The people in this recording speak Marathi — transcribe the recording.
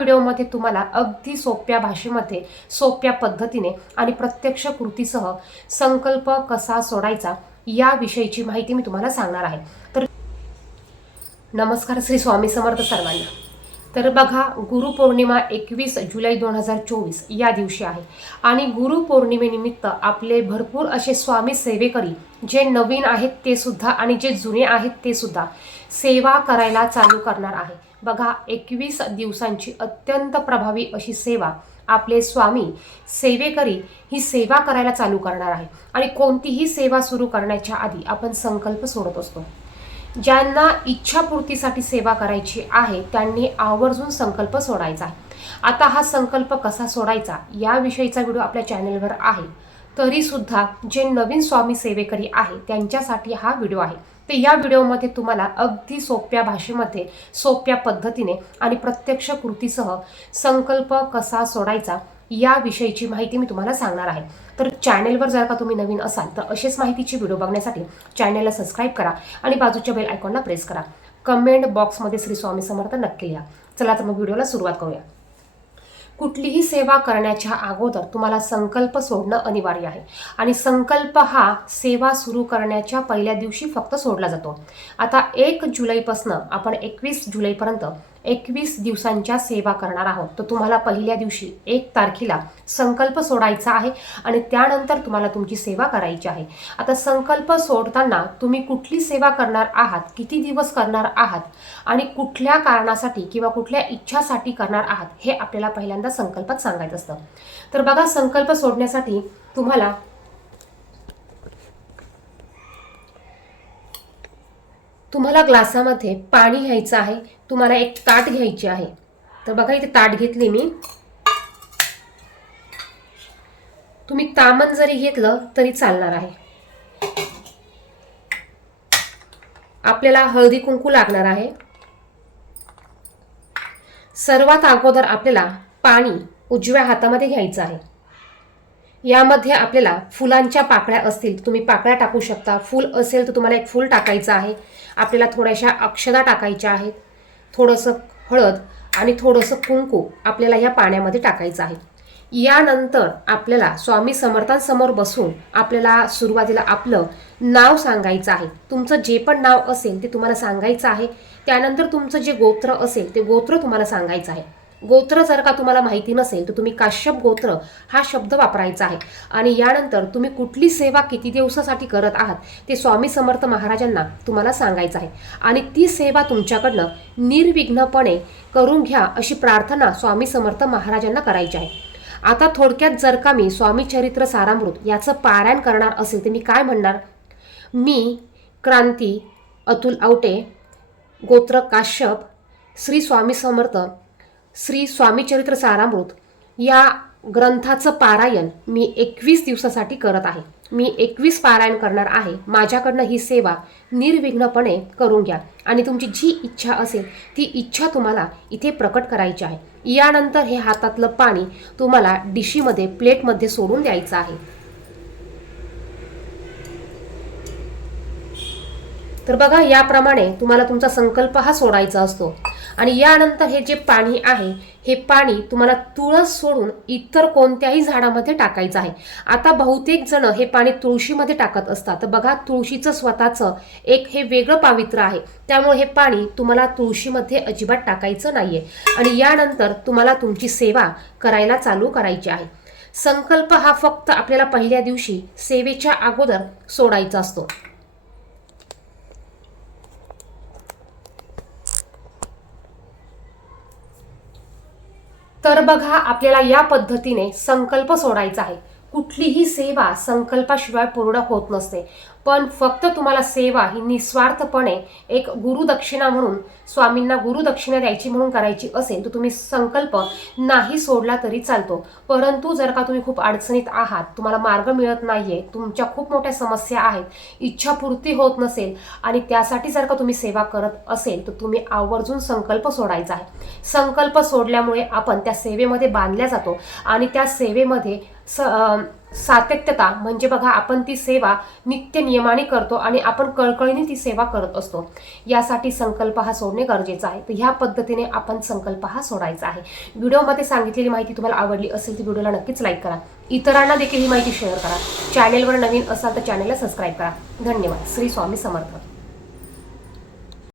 व्हिडिओमध्ये तुम्हाला अगदी सोप्या भाषेमध्ये सोप्या पद्धतीने आणि प्रत्यक्ष कृतीसह संकल्प कसा सोडायचा याविषयीची माहिती मी तुम्हाला सांगणार आहे. तर नमस्कार श्री स्वामी समर्थ सर्वांना. तर बघा गुरुपौर्णिमा एकवीस जुलै दोन हजार चोवीस या दिवशी आहे. आणि गुरुपौर्णिमेनिमित्त आपले भरपूर असे स्वामी सेवेकरी जे नवीन आहेत ते सुद्धा आणि जे जुने आहेत ते सुद्धा सेवा करायला चालू करणार आहे. बघा एकवीस दिवसांची अत्यंत प्रभावी अशी सेवा आपले स्वामी सेवेकरी ही सेवा करायला चालू करणार आहे. आणि कोणतीही सेवा सुरू करण्याच्या आधी आपण संकल्प सोडत असतो. ज्यांना इच्छापूर्तीसाठी सेवा करायची आहे त्यांनी आवर्जून संकल्प सोडायचा आहे. आता हा संकल्प कसा सोडायचा याविषयीचा व्हिडिओ आपल्या चॅनलवर आहे. तरीसुद्धा जे नवीन स्वामी सेवेकरी आहे त्यांच्यासाठी हा व्हिडिओ आहे. तर या व्हिडिओमध्ये तुम्हाला अगदी सोप्या भाषेमध्ये सोप्या पद्धतीने आणि प्रत्यक्ष कृतीसह संकल्प कसा सोडायचा याविषयीची माहिती मी तुम्हाला सांगणार आहे. तर चॅनेलवर जर का तुम्ही नवीन असाल तर अशीच माहितीची व्हिडिओ बघण्यासाठी चॅनेलला सबस्क्राईब करा आणि बाजूच्या बेल आयकॉनला प्रेस करा. कमेंट बॉक्समध्ये श्री स्वामी समर्थ नक्की लिहा. चला तर मग व्हिडिओला सुरुवात करूया. कुठलीही सेवा करण्याच्या अगोदर तुम्हाला संकल्प सोडणं अनिवार्य आहे. आणि संकल्प हा सेवा सुरू करण्याच्या पहिल्या दिवशी फक्त सोडला जातो. आता एक जुलैपासनं आपण एकवीस जुलैपर्यंत एकवीस दिवसांच्या सेवा करणार आहोत. तर तुम्हाला पहिल्या दिवशी एक तारखेला संकल्प सोडायचा आहे आणि त्यानंतर तुम्हाला तुमची सेवा करायची आहे. आता संकल्प सोडताना तुम्ही कुठली सेवा करणार आहात किती दिवस करणार आहात आणि कुठल्या कारणासाठी किंवा कुठल्या इच्छासाठी करणार आहात हे आपल्याला पहिल्यांदा संकल्पात सांगायचं असतं. तर बघा संकल्प सोडण्यासाठी तुम्हाला तुम्हाला ग्लासामध्ये पाणी घ्यायचं आहे तुम्हाला एक ताट घ्यायची आहे. तर बघा इथे ताट घेतली मी. तुम्ही तामन जरी घेतलं तरी चालणार आहे. आपल्याला हळदी कुंकू लागणार आहे. सर्वात अगोदर आपल्याला पाणी उजव्या हातामध्ये घ्यायचं आहे. यामध्ये आपल्याला फुलांच्या पाकळ्या असतील तुम्ही पाकळ्या टाकू शकता. फूल असेल तर तुम्हाला एक फूल टाकायचं आहे. आपल्याला थोड्याशा अक्षदा टाकायच्या आहेत. थोडंसं हळद आणि थोडंसं कुंकू आपल्याला या पाण्यामध्ये टाकायचं आहे. यानंतर आपल्याला स्वामी समर्थांसमोर बसून आपल्याला सुरुवातीला आपलं नाव सांगायचं आहे. तुमचं जे पण नाव असेल ते तुम्हाला सांगायचं आहे. त्यानंतर तुमचं जे गोत्र असेल ते गोत्र तुम्हाला सांगायचं आहे. गोत्र जर का तुम्हाला माहिती नसेल तर तुम्ही काश्यप गोत्र हा शब्द वापरायचा आहे. आणि यानंतर तुम्ही कुठली सेवा किती दिवसासाठी करत आहात ते स्वामी समर्थ महाराजांना तुम्हाला सांगायचं आहे. आणि ती सेवा तुमच्याकडनं निर्विघ्नपणे करून घ्या अशी प्रार्थना स्वामी समर्थ महाराजांना करायची आहे. आता थोडक्यात जर का मी स्वामी चरित्र सारामृत याचं पारायण करणार असेल तर मी काय म्हणणार? मी क्रांती अतुल आवटे गोत्र काश्यप श्री स्वामी समर्थ श्री स्वामीचरित्र सारामृत या ग्रंथाचं पारायण मी एकवीस दिवसासाठी करत आहे. मी एकवीस पारायण करणार आहे. माझ्याकडनं ही सेवा निर्विघ्नपणे करून घ्या. आणि तुमची जी इच्छा असेल ती इच्छा तुम्हाला इथे प्रकट करायची आहे. यानंतर हे हातातलं पाणी तुम्हाला डिशीमध्ये प्लेटमध्ये सोडून द्यायचं आहे. तर बघा याप्रमाणे तुम्हाला तुमचा संकल्प हा सोडायचा असतो. आणि यानंतर हे जे पाणी आहे हे पाणी तुम्हाला तुळस सोडून इतर कोणत्याही झाडामध्ये टाकायचं आहे. आता बहुतेक जण हे पाणी तुळशीमध्ये टाकत असतात. तर बघा तुळशीचं स्वतःचं एक हे वेगळं पावित्र्य आहे. त्यामुळे हे पाणी तुम्हाला तुळशीमध्ये अजिबात टाकायचं नाहीये. आणि यानंतर तुम्हाला तुमची सेवा करायला चालू करायची आहे. संकल्प हा फक्त आपल्याला पहिल्या दिवशी सेवेच्या अगोदर सोडायचा असतो. तर बघा आपल्याला या पद्धतीने संकल्प सोडायचा आहे. कुठलीही सेवा संकल्पाशिवाय पूर्ण होत नसते. पण फक्त तुम्हाला सेवा ही निस्वार्थपणे एक गुरुदक्षिणा म्हणून स्वामींना गुरुदक्षिणा द्यायची म्हणून करायची असेल तर तुम्ही संकल्प नाही सोडला तरी चालतो. परंतु जर का तुम्ही खूप अडचणीत आहात तुम्हाला मार्ग मिळत नाहीये तुमच्या खूप मोठ्या समस्या आहेत इच्छापूर्ती होत नसेल आणि त्यासाठी जर का तुम्ही सेवा करत असेल तर तुम्ही आवर्जून संकल्प सोडायचा आहे. संकल्प सोडल्यामुळे आपण त्या सेवेमध्ये बांधल्या जातो आणि त्या सेवेमध्ये स सातत्यता. म्हणजे बघा आपण ती सेवा नित्य नियमाने करतो आणि आपण कळकळीने ती सेवा करत असतो. यासाठी संकल्प हा सोडणे गरजेचं आहे. तर ह्या पद्धतीने आपण संकल्प हा सोडायचा आहे. व्हिडिओमध्ये सांगितलेली माहिती तुम्हाला आवडली असेल तर व्हिडिओला नक्कीच लाईक करा. इतरांना देखील ही माहिती शेअर करा. चॅनेलवर नवीन असाल तर चॅनेलला सबस्क्राईब करा. धन्यवाद. श्री स्वामी समर्थ.